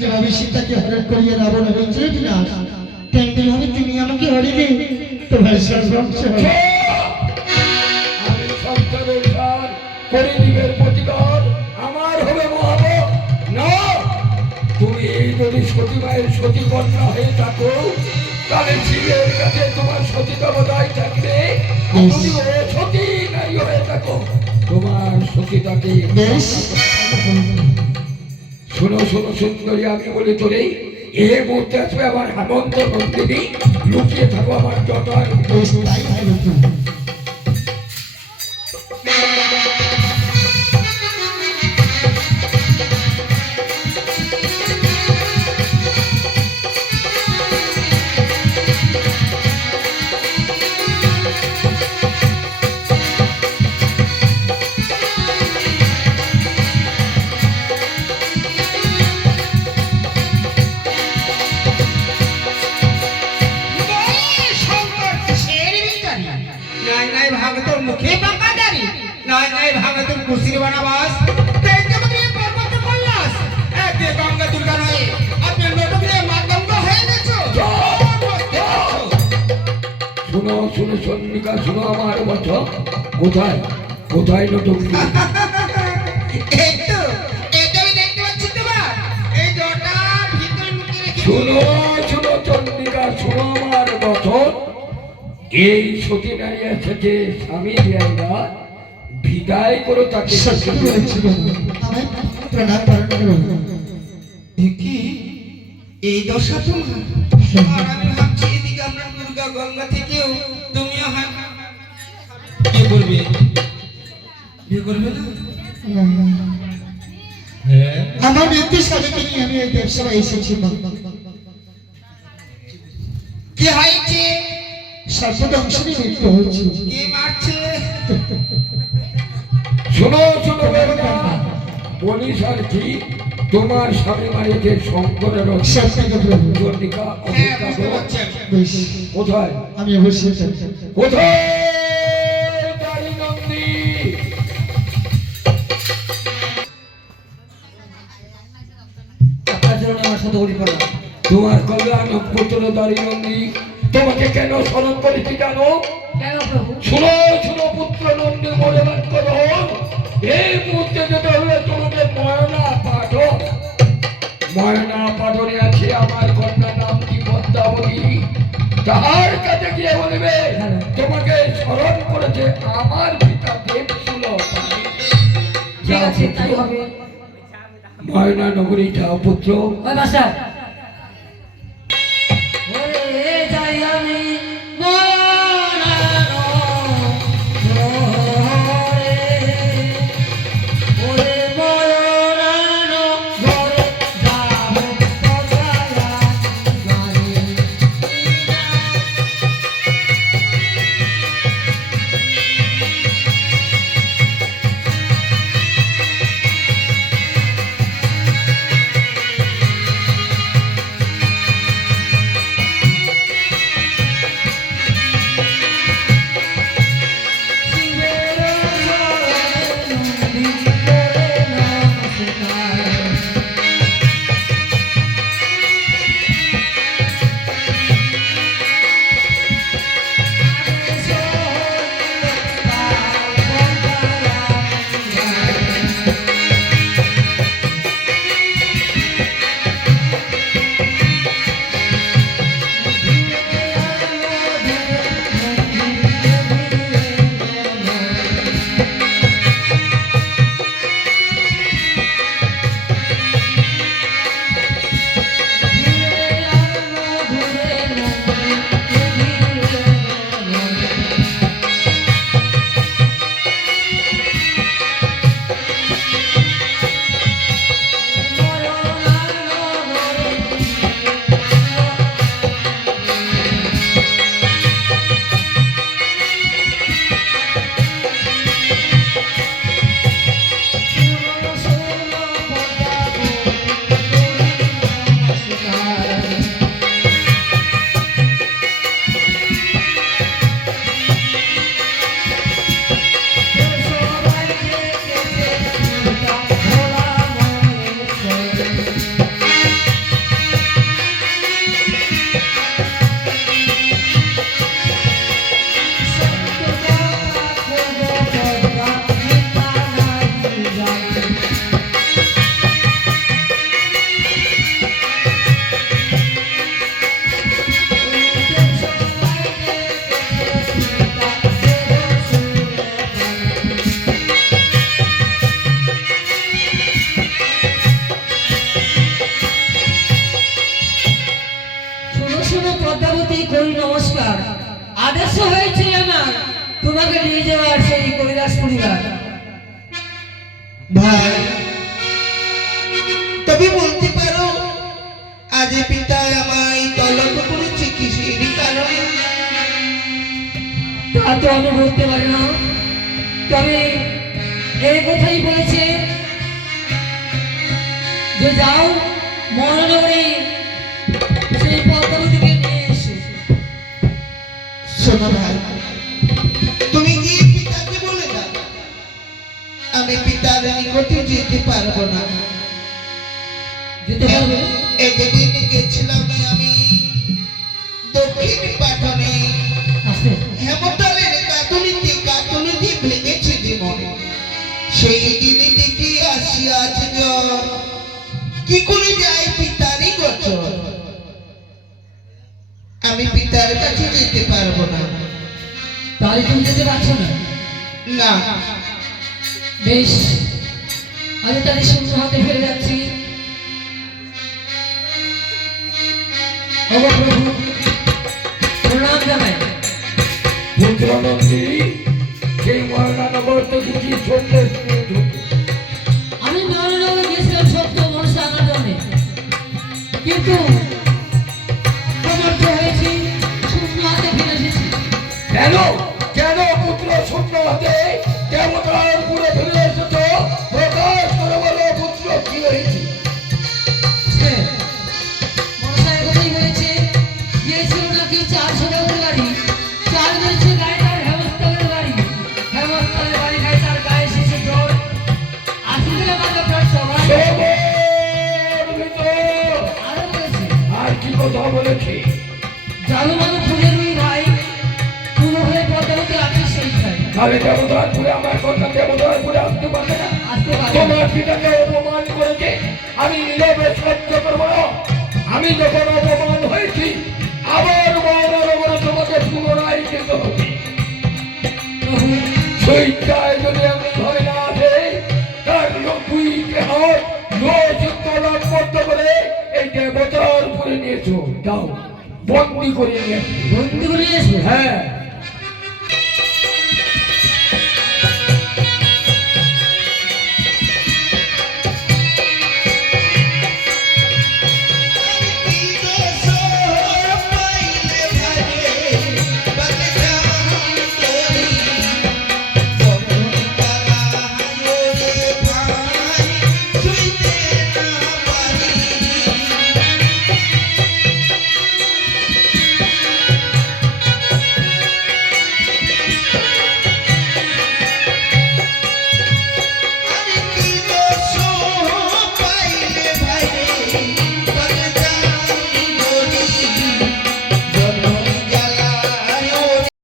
যেভাবে সীতাকে হরণ করিয়ে রাবণ হয়েছিল বিনাশ, তেমনি ভাবে তুমি আমাকে হরিলে তোমার সর্বংশ হবে। আমি সন্তানের সার পরিদিবের প্রতিকার আমার হবে মহাবত না। তুমি যদি সতী মায়ের সতী কন্যা হয়ে থাকো তাহলে শিবের কাছে তোমার সতীতা বজায় থাকবে। যদি ও সতী নারী হয়ে থাকো তোমার সতীতাকে শোনো শোনো সুন্দরী, আমি বলে তোরে এ মুহূর্তে আসবে আমার হেমন্ত নন্দিনী, লুকিয়ে থাকো আমার জটার। শুনো শুনো চন্দ্রিকা, শুনো আমার কথা। কোথায় কোথায় নতুন শুনো শুনো চন্দ্রিকা, শুনো আমার বচন। এই সতী নারী এসেছে স্বামী দিয়াইরা, বিদায় করো তাকে। এই দশা তোমার, আর আমি ভাবছি এদিকে আমরা দুর্গা গঙ্গা থেকেও তুমিও বিয়ে করবে, বিয়ে করবে না? আমার মৃত্যু স্বামীকে নিয়ে আমি এই দেবসভায় এসেছি। কি হয়েছে? সর্বদংশনে মৃত্যু হয়েছে। কে মারছে? শোনো শোনো বলিস আর কি, তোমার স্বামী মারিতে শঙ্করের চন্দ্রিকা অপেক্ষা করো। কোথায়? আমি অবশ্যই কোথায় দাড়ি নন্দী? তোমার কল্যাণ পুত্র দাড়ি নন্দী তোমাকে কেন স্মরণ করেছি জানো? শুনো শুনো পুত্র নন্দী মনে করো, এই মুহূর্তে যেতে হলে তোমাদের ময়না পাঠনে আছে আমার কন্যা নাম কি পদ্মাবতী। তাহার কাছে গিয়ে বলবে তোমাকে স্মরণ করেছে আমার পিতা দেবসুলভ। ময়না নগরী যাও পুত্র। আদেশ হয়েছে আমার তোমাকে নিয়ে যাওয়ার সেই কৈলাস পরিবার। ভাই তবে বলতে পারো আজ পিতা আমায় তলব করেছে কিসের কারণে? তা তো আমি বলতে পারি না, তবে এই কথাই বলেছে যে যাও মহানগরে সেই পদ্মাবতীকে নিয়ে এসো। শোনো ভাই, তুমি গিয়ে পিতাকে বলে দাও আমি পিতার নিকটে যেতে পারবো না। যেতে পারবে? এতদিন গেছিলাম আমি দক্ষিণ পাটনে, আসতে হেমতালের কাতুলিতে ভেঙেছে জীবন। সেই দিনে দেখি আসি আজ জ্বর, কি করে যাই পিতারই গোচর। আমি পিতার কাছে যেতে পারবো না। তাহলে তুমি যেতে পারছো না? না, বেশ, আমি তাহলে শূন্য হাতে ফিরে যাচ্ছি। ওগো প্রভু, প্রণাম জানাই। পুত্রনন্দী সেই ময়নানগর থেকে কি সন্দেশ নিয়ে ঢুকবে? আমি মহানগরে গিয়েছিলাম সত্য মনসা আনার জন্যে, কিন্তু সমর্থ হয়েছি, শূন্য হাতে ফিরে এসেছি। কেন কেন পুত্র শূন্য হাতে দেবতার পুরে ফিরে এসেছ? প্রকাশ করে বলো পুত্র কি হয়েছে? মনসা একথাই বলেছে, গিয়েছিল নাকি 400 টাকার গাড়ি, চাল মেরেছে গায়ে তার হেমস্তালের গাড়ি, হেমস্তালের বাড়ি গায়ে তার গায়ে এসেছে জ্বর, আসলে আমাকে প্রাণ সবাই সবার ভিতর আরো বলেছে আর কি কথা বলেছি? জানো মানে পুজোর ওই ভাই পুরো হয়ে পদ্মাবতী আছে সেই ভাই তাহলে দেবতার পুরে আমার কথা দেবতার পুরে আসতে পারবে না? আসতে পারে তোমার পিতাকে অপমান করেছে, আমি নীরবে সহ্য করবো না। আমি যখন অপমান হয়েছি আবার মহানগরে তোমাকে পুনরায় যেতে হবে। প্রভু সেইটায় যদি আমি ভয় না আসে তার দুই হাত কলম বদ্ধ করে এই দেবতার উপরে নিয়েছো, যাও বন্দি করে নিয়ে আসো। বন্দি করে নিয়ে এসো। হ্যাঁ